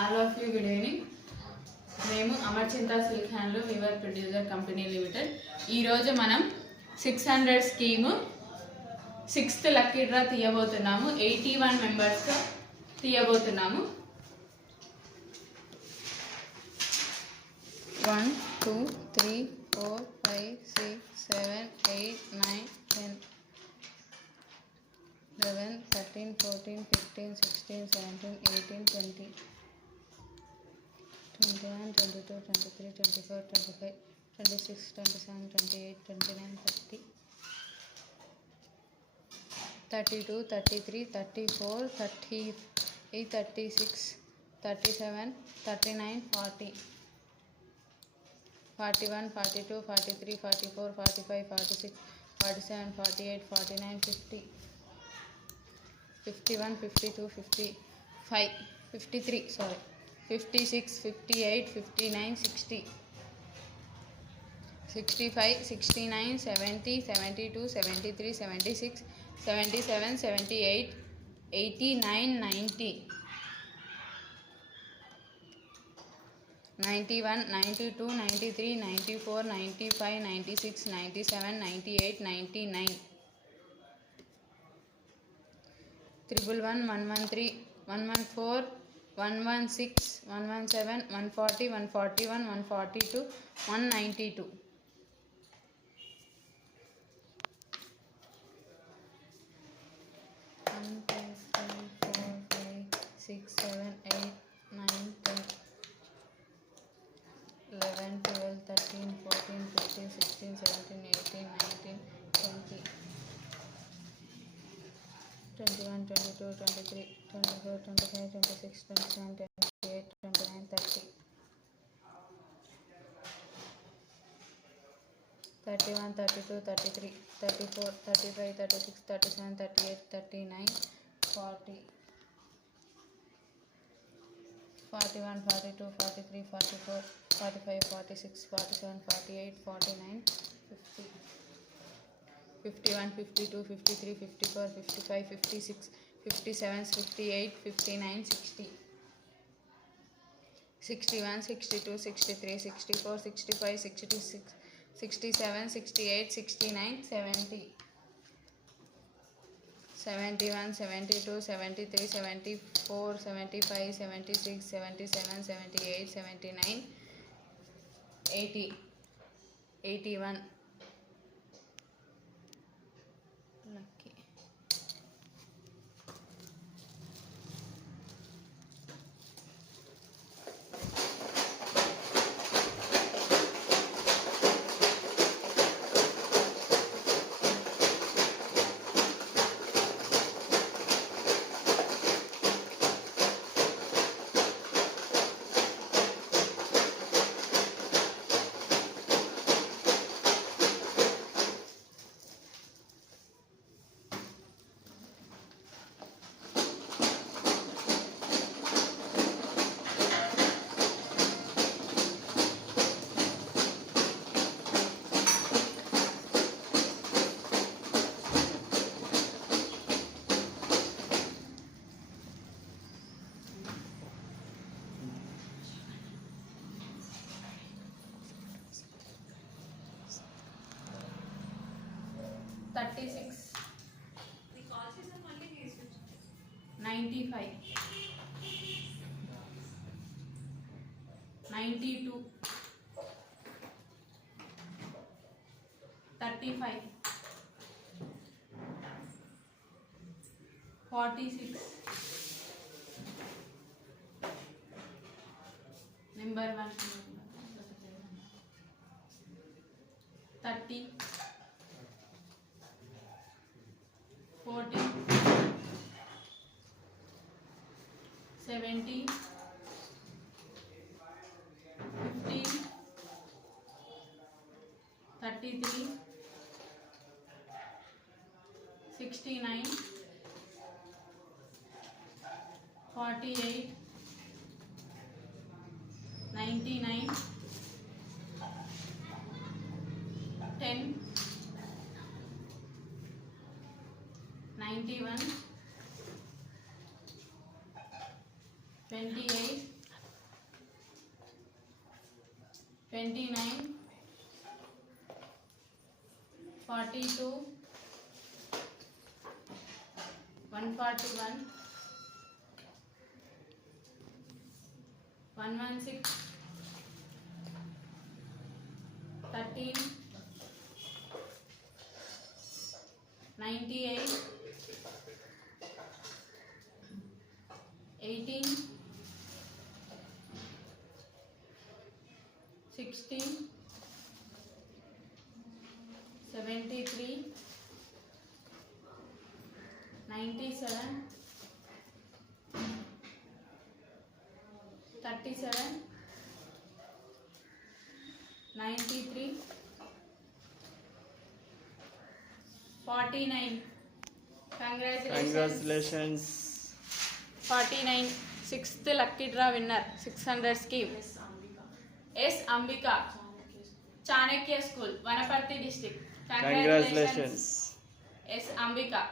All of you good evening. మేము Amarchinta silk handloom weaver producer company limited. ఈరోజు మనం 600 scheme 6th lucky draw తీయబోతున్నాము. 81 మెంబర్స్తో తీయబోతున్నాము. 1 2 3 4 5 6 7 8 9 10 11 13 14 15 16 17 18 20 21 22 23 24 25 26 27 28 29 30 32 33 34 38 36 37 39 40 41 42 43 44 45 46 47 48 49 50 51 52 55 53 56 58 59 60 65 69 70 72 73 76 77 78 89 90 91 92 93 94 95 96 97 98 99 111 113 114 116 117 140 141 142 192 1 2 3 4 5 6 7 8 9 10 11 12 13 14 15 16 17 18 19 20 21 22 23 24 25 26 27 28 29 30 31 32 33 34 35 36 37 38 39 40 41 42 43 44 45 46 47 48 49 50 51 52 53 54 55 56 57 58 59 60 61 62 63 64 65 66 67 68 69 70 71 72 73 74 75 76 77 78 79 80 81 lucky. $36 $95 $92 $35 $46 number 1 30 40 70 15 33 69 48 99 10 91 28 29, 42, 141, 116, 13, 98, 18, 16, 73, 97, 37, 93, 49. Congratulations. 49. Sixth lucky draw winner. 600 scheme. S. Ambika. Chanakya School, Vanaparthi district. Congratulations. S. Ambika.